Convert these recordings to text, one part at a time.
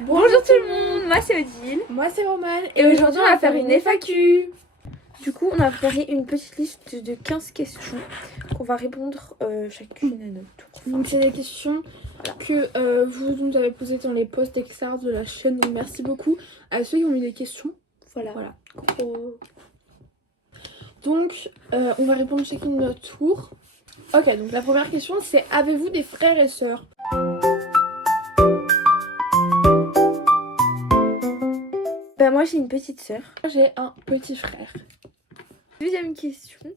Bonjour tout le monde, moi c'est Odile. Moi c'est Romane. Et aujourd'hui on va faire une FAQ. Du coup on a préparé une petite liste de 15 questions qu'on va répondre chacune à notre tour. Donc c'est des questions que vous nous avez posées dans les posts etc. de la chaîne. Donc merci beaucoup à ceux qui ont eu des questions. Voilà. Gros. Donc on va répondre chacune de notre tour. Ok, donc la première question c'est: avez-vous des frères et sœurs? Bah moi j'ai une petite sœur. J'ai un petit frère. Deuxième question.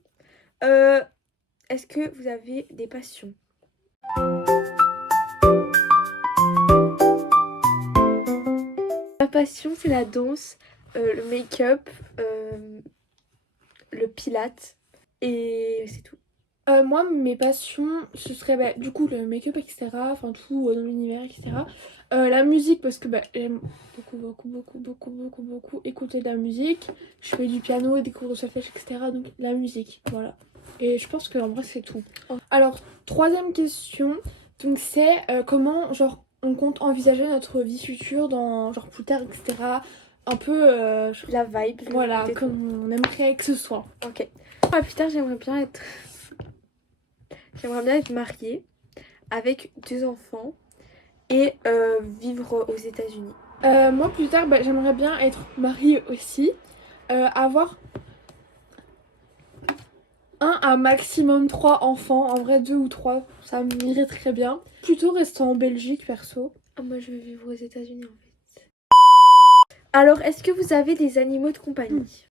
Est-ce que vous avez des passions? Ma passion c'est la danse, le make-up, le pilate et c'est tout. Moi mes passions ce serait du coup le make-up etc. Enfin tout dans l'univers etc. La musique parce que j'aime beaucoup écouter de la musique. Je fais du piano et des cours de solfège etc. Donc la musique voilà. Et je pense que en vrai c'est tout. Alors troisième question donc c'est comment genre on compte envisager notre vie future dans genre plus tard etc. Un peu la vibe. Voilà comme on aimerait que ce soit. Ok. Moi plus tard j'aimerais bien être mariée avec 2 enfants et vivre aux États-Unis. Moi plus tard j'aimerais bien être mariée aussi, avoir un maximum 3 enfants, en vrai 2 ou 3 ça m'irait très bien. Plutôt rester en Belgique perso. Moi je veux vivre aux États-Unis en fait. Alors est-ce que vous avez des animaux de compagnie?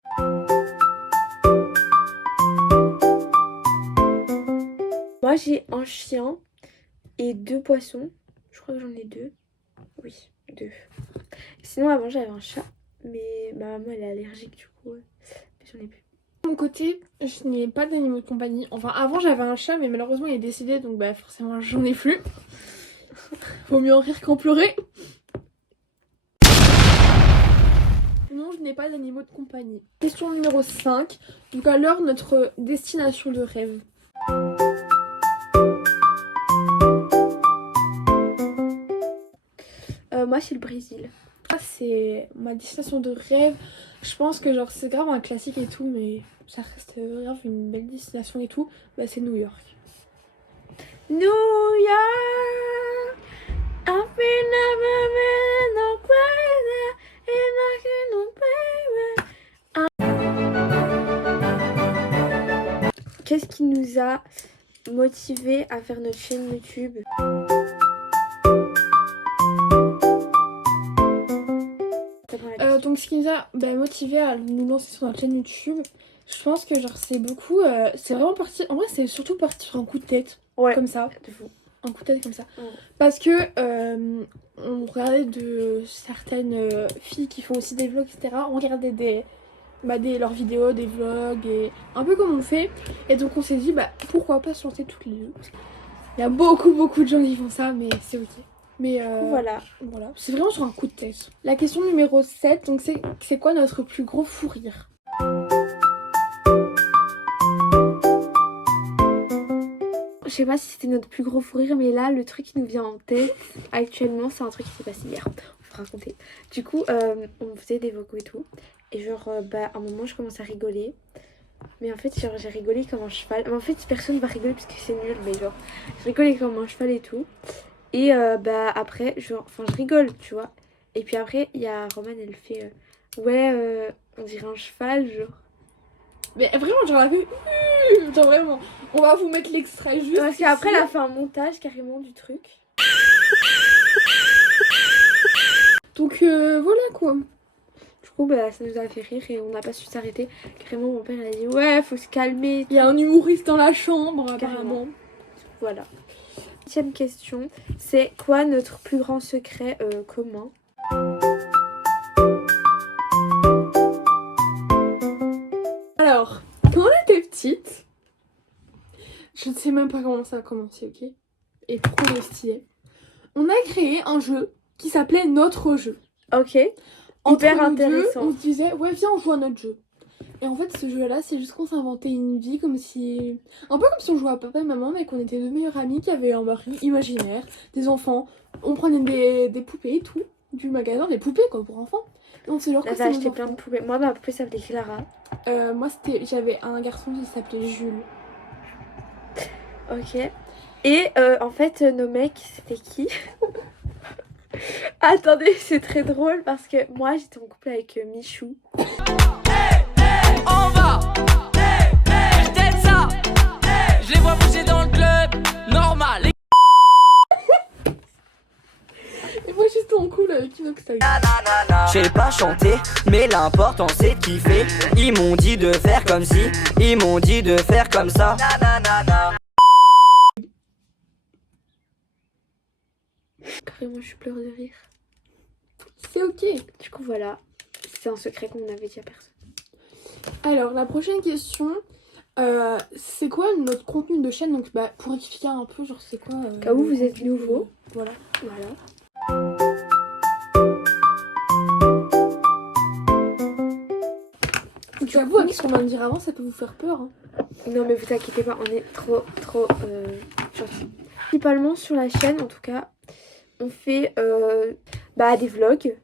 Moi j'ai un chien et 2 poissons. Je crois que j'en ai 2. Oui, 2. Sinon avant j'avais un chat, mais ma maman elle est allergique du coup j'en ai plus. De mon côté, je n'ai pas d'animaux de compagnie. Enfin avant j'avais un chat mais malheureusement il est décédé donc forcément j'en ai plus. Vaut mieux en rire qu'en pleurer. Non, je n'ai pas d'animaux de compagnie. Question numéro 5. Donc alors notre destination de rêve. Moi c'est le Brésil. C'est ma destination de rêve. Je pense que genre c'est grave un classique et tout, mais ça reste grave une belle destination et tout. C'est New York. New York, I've been never been no better, and I can no better. Qu'est-ce qui nous a motivé à faire notre chaîne YouTube? Donc ce qui nous a motivé à nous lancer sur notre chaîne YouTube, je pense que genre c'est beaucoup, c'est vraiment parti, en vrai c'est surtout parti sur un coup de tête, comme ça, un coup de tête comme ça, parce que on regardait de certaines filles qui font aussi des vlogs etc, on regardait leurs vidéos, des vlogs et un peu comme on fait, et donc on s'est dit pourquoi pas se lancer toutes les deux. Il y a beaucoup de gens qui font ça mais c'est ok. Mais voilà, c'est vraiment sur un coup de tête. La question numéro 7, donc c'est quoi notre plus gros fou rire? Je sais pas si c'était notre plus gros fou rire, mais là le truc qui nous vient en tête actuellement c'est un truc qui s'est passé hier. On va raconter. Du coup on faisait des vocaux et tout, et genre à un moment je commence à rigoler. Mais en fait genre j'ai rigolé comme un cheval. Mais en fait personne va rigoler parce que c'est nul, mais genre je rigolais comme un cheval et tout. Et après, je rigole, tu vois. Et puis après, il y a Romane, elle fait on dirait un cheval, genre. Mais vraiment, genre, la fait. Genre, vraiment. On va vous mettre l'extrait juste. Parce qu'après, elle a fait un montage carrément du truc. Donc, voilà quoi. Du coup, ça nous a fait rire et on n'a pas su s'arrêter. Carrément, mon père, il a dit ouais, faut se calmer. Il y a un humoriste dans la chambre, apparemment. Voilà. 8e question, c'est quoi notre plus grand secret commun? Alors, quand on était petite, je ne sais même pas comment ça a commencé, ok? Et trop stylé. On a créé un jeu qui s'appelait Notre Jeu. Ok. Hyper intéressant. On se disait, ouais, viens, on joue à notre jeu. Et en fait, ce jeu-là, c'est juste qu'on s'inventait une vie comme si... Un peu comme si on jouait à papa et maman, mais qu'on était 2 meilleurs amis qui avaient un mari imaginaire, des enfants. On prenait des poupées et tout. du magasin des poupées quoi pour enfants. Non, c'est genre J'avais acheté plein de poupées. Moi, ma poupée s'appelait Clara. Moi, j'avais un garçon qui s'appelait Jules. Ok. Et en fait, nos mecs, c'était qui? Attendez, c'est très drôle parce que moi, j'étais en couple avec Michou. On va, je ça, je les vois bouger dans le club, normal. Et moi j'étais en cool avec Inoxtag. Je sais pas chanter, mais l'important c'est de kiffer. Ils m'ont dit de faire comme si, ils m'ont dit de faire comme ça. Carrément, je pleure de rire. C'est ok. Du coup, voilà. C'est un secret qu'on n'avait dit à personne. Alors, la prochaine question, c'est quoi notre contenu de chaîne? Donc, bah, pour expliquer un peu, genre, c'est quoi Cas où vous êtes nouveau. Voilà. J'avoue, avec ce qu'on vient de dire avant, ça peut vous faire peur. Hein. Non, mais vous inquiétez pas, on est trop gentils. Principalement sur la chaîne, en tout cas, on fait des vlogs.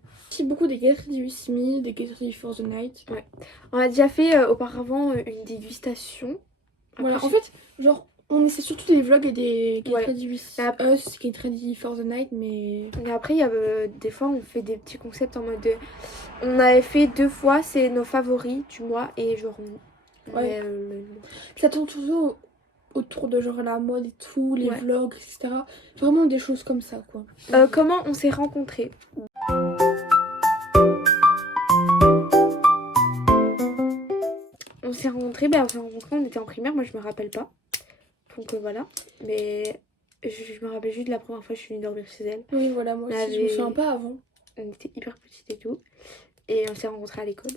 Beaucoup des Get Ready With Me, des Get Ready For The Night. Ouais. On a déjà fait auparavant une dégustation. Après, voilà, en fait, genre, on essaie surtout des vlogs et des Get Ready With Us, Get Ready For The Night, mais après, il y a des fois, on fait des petits concepts en mode... On avait fait 2 fois, c'est nos favoris du mois et genre... Ça tourne toujours autour de genre la mode et tout, les vlogs, etc. Vraiment des choses comme ça, quoi. Comment on s'est rencontrés? On s'est rencontrés, on était en primaire, moi je me rappelle pas. Donc voilà, mais je me rappelle juste de la première fois que je suis venue dormir chez elle. Oui, voilà, moi aussi, je me souviens pas avant. On était hyper petites et tout, et on s'est rencontrés à l'école.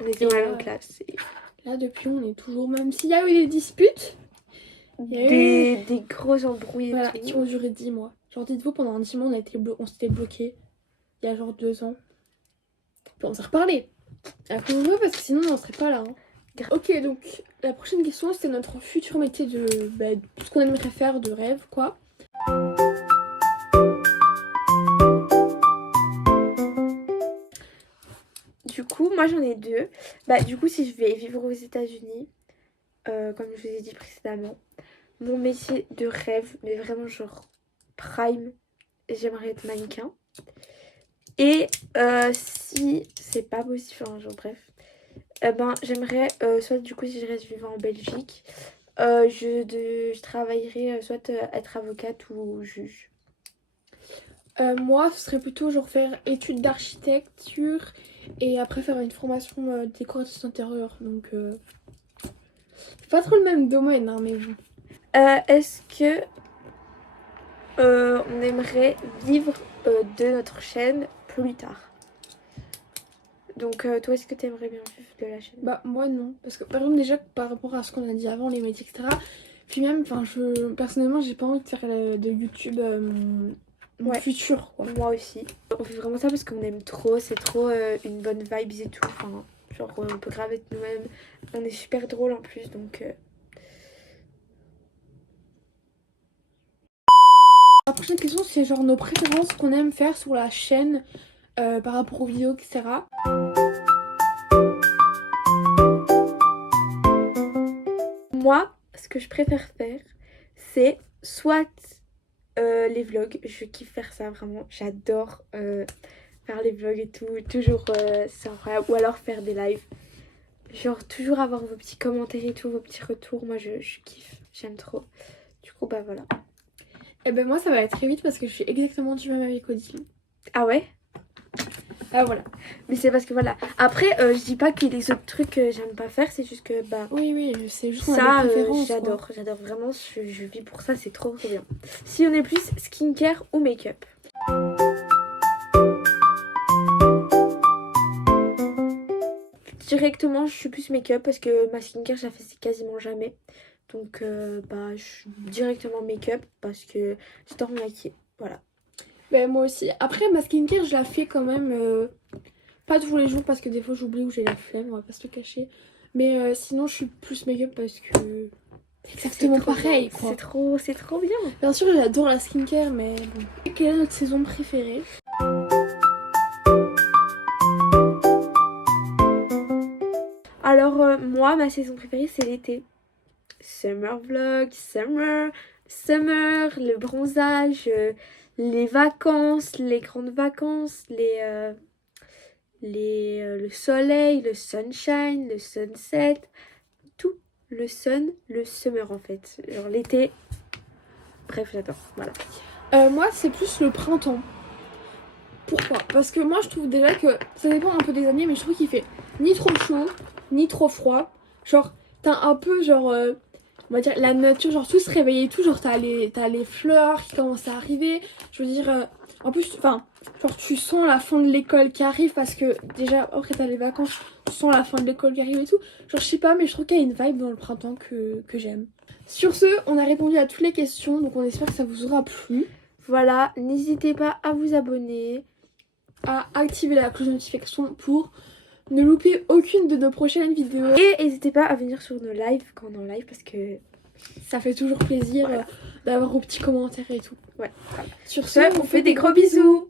On était dans la même classe. Et... Là, depuis, on est toujours, même s'il y a eu des disputes, des gros embrouilles qui ont duré 10 mois. Genre, dites-vous, pendant 10 mois, on s'était bloqués. Il y a genre 2 ans. Puis on s'est reparlé. Après, on veut, parce que sinon, on serait pas là. Hein. Ok, donc la prochaine question, c'était notre futur métier de ce qu'on aimerait faire, de rêve, quoi. Du coup, moi j'en ai 2. Du coup, si je vais vivre aux États-Unis, comme je vous ai dit précédemment, mon métier de rêve, mais vraiment genre prime, j'aimerais être mannequin. Et si c'est pas possible, enfin, genre bref, j'aimerais, soit du coup si je reste vivant en Belgique, je travaillerai soit être avocate ou juge. Moi, ce serait plutôt genre faire études d'architecture et après faire une formation décoratrice intérieure. Donc, c'est pas trop le même domaine, hein, mais bon. Est-ce que on aimerait vivre de notre chaîne plus tard? Donc toi, est-ce que tu aimerais bien vivre de la chaîne? Moi non, parce que par exemple déjà par rapport à ce qu'on a dit avant, les métiers, etc. Puis même, personnellement, j'ai pas envie de faire de YouTube mon futur, quoi. Moi aussi. On fait vraiment ça parce qu'on aime trop, c'est trop une bonne vibe et tout. Enfin, genre on peut grave être nous-mêmes. On est super drôle en plus, donc... La prochaine question, c'est genre nos préférences qu'on aime faire sur la chaîne par rapport aux vidéos, etc. Moi, ce que je préfère faire, c'est soit les vlogs. Je kiffe faire ça, vraiment. J'adore faire les vlogs et tout. Toujours, c'est incroyable. Ou alors faire des lives. Genre, toujours avoir vos petits commentaires et tout, vos petits retours. Moi, je kiffe. J'aime trop. Du coup, voilà. Et moi, ça va aller très vite parce que je suis exactement du même avec Odile. Ah ouais? Ah voilà. Mais c'est parce que voilà. Après, je dis pas que les autres trucs j'aime pas faire, c'est juste que Oui, c'est juste ça, j'adore vraiment. Je vis pour ça, c'est trop bien. Si on est plus skincare ou make-up. Directement, je suis plus make-up parce que ma skincare, je la fais quasiment jamais. Donc, je suis directement make-up parce que j'adore me maquiller. Voilà. Moi aussi. Après, ma skincare, je la fais quand même pas tous les jours parce que des fois j'oublie ou j'ai la flemme, on va pas se le cacher. Mais sinon, je suis plus make-up parce que c'est exactement pareil, quoi. C'est trop bien. Bien sûr, j'adore la skincare, mais bon. Quelle est notre saison préférée? moi, ma saison préférée, c'est l'été. Summer vlog, summer, le bronzage, les vacances, les grandes vacances, le soleil, le sunshine, le sunset, tout. Le summer en fait. Genre l'été. Bref, j'adore. Voilà. Moi, c'est plus le printemps. Pourquoi? Parce que moi, je trouve déjà que ça dépend un peu des années, mais je trouve qu'il fait ni trop chaud, ni trop froid. Genre, t'as un peu, genre, on va dire, la nature, genre, tout se réveille et tout. Genre, t'as les fleurs qui commencent à arriver. Je veux dire, en plus, enfin, genre, tu sens la fin de l'école qui arrive parce que déjà, après, t'as les vacances, tu sens la fin de l'école qui arrive et tout. Genre, je sais pas, mais je trouve qu'il y a une vibe dans le printemps que j'aime. Sur ce, on a répondu à toutes les questions, donc on espère que ça vous aura plu. Voilà, n'hésitez pas à vous abonner, à activer la cloche de notification pour ne louper aucune de nos prochaines vidéos. Et n'hésitez pas à venir sur nos lives quand on est en live parce que ça fait toujours plaisir d'avoir vos petits commentaires et tout. Ouais. Sur ce, on fait des gros bisous.